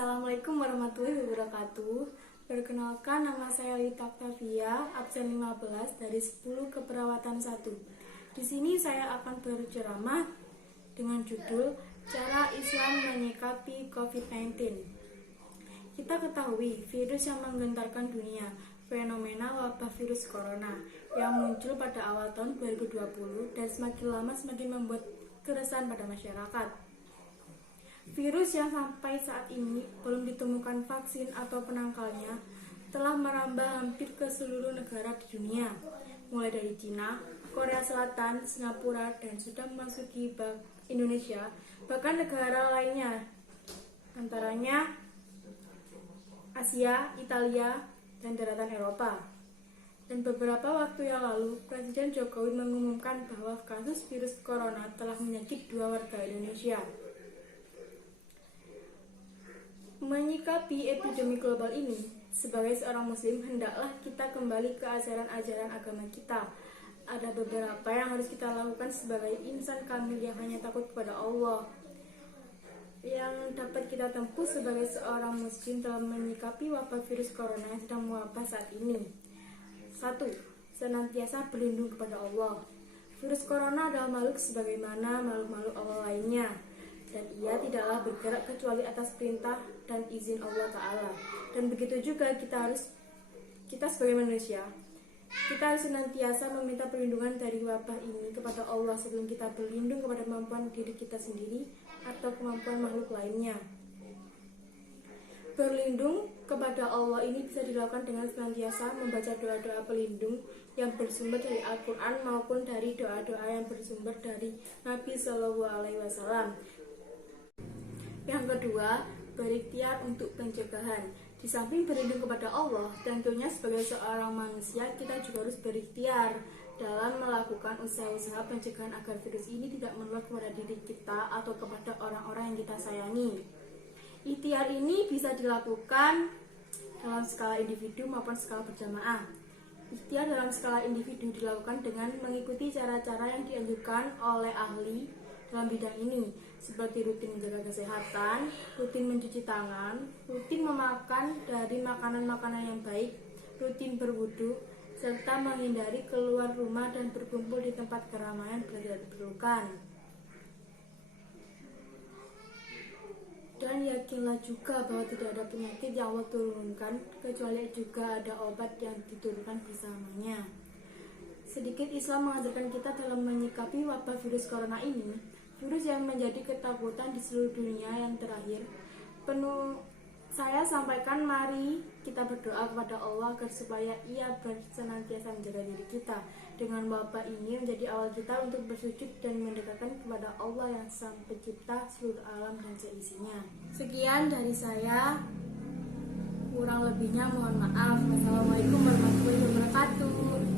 Assalamualaikum warahmatullahi wabarakatuh. Perkenalkan, nama saya Lita Octavia, absen 15 dari 10 keperawatan 1. Di sini saya akan berceramah dengan judul Cara Islam Menyikapi COVID-19. Kita ketahui virus yang menggentarkan dunia, fenomena wabah virus corona yang muncul pada awal tahun 2020 dan semakin lama semakin membuat keresahan pada masyarakat. Virus yang sampai saat ini belum ditemukan vaksin atau penangkalnya telah merambah hampir ke seluruh negara di dunia, mulai dari Cina, Korea Selatan, Singapura, dan sudah memasuki Indonesia, bahkan negara lainnya, antaranya Asia, Italia, dan daratan Eropa. Dan beberapa waktu yang lalu, Presiden Jokowi mengumumkan bahwa kasus virus corona telah menyakit 2 warga Indonesia. Menyikapi epidemi global ini, sebagai seorang muslim, hendaklah kita kembali ke ajaran-ajaran agama kita. Ada beberapa yang harus kita lakukan sebagai insan kamil yang hanya takut kepada Allah, yang dapat kita tempuh sebagai seorang muslim dalam menyikapi wabah virus corona yang sedang mewabah saat ini. 1. Senantiasa berlindung kepada Allah. Virus corona adalah makhluk sebagaimana makhluk-makhluk Allah lainnya, dan ia tidaklah bergerak kecuali atas perintah dan izin Allah Ta'ala. Dan begitu juga kita sebagai manusia, kita harus senantiasa meminta perlindungan dari wabah ini kepada Allah sebelum kita berlindung kepada kemampuan diri kita sendiri atau kemampuan makhluk lainnya. Berlindung kepada Allah ini bisa dilakukan dengan senantiasa membaca doa-doa pelindung yang bersumber dari Al-Quran maupun dari doa-doa yang bersumber dari Nabi SAW. Yang kedua, berikhtiar untuk pencegahan. Di samping berlindung kepada Allah, tentunya sebagai seorang manusia kita juga harus berikhtiar dalam melakukan usaha-usaha pencegahan agar virus ini tidak menular kepada diri kita atau kepada orang-orang yang kita sayangi. Ikhtiar ini bisa dilakukan dalam skala individu maupun skala berjamaah. Ikhtiar dalam skala individu dilakukan dengan mengikuti cara-cara yang dianjurkan oleh ahli dalam bidang ini, seperti rutin menjaga kesehatan, rutin mencuci tangan, rutin memakan dari makanan-makanan yang baik, rutin berwudu, serta menghindari keluar rumah dan berkumpul di tempat keramaian bila tidak diperlukan. Dan yakinlah juga bahwa tidak ada penyakit yang Allah turunkan kecuali juga ada obat yang diturunkan bersamanya. Sedikit Islam mengajarkan kita dalam menyikapi wabah virus corona ini, virus yang menjadi ketakutan di seluruh dunia yang terakhir. Saya sampaikan, mari kita berdoa kepada Allah agar supaya Ia senantiasa menjaga diri kita. Dengan wabah ini menjadi awal kita untuk bersujud dan mendekatkan kepada Allah yang Sang Pencipta seluruh alam dan seisinya. Sekian dari saya, kurang lebihnya mohon maaf. Wassalamualaikum warahmatullahi wabarakatuh.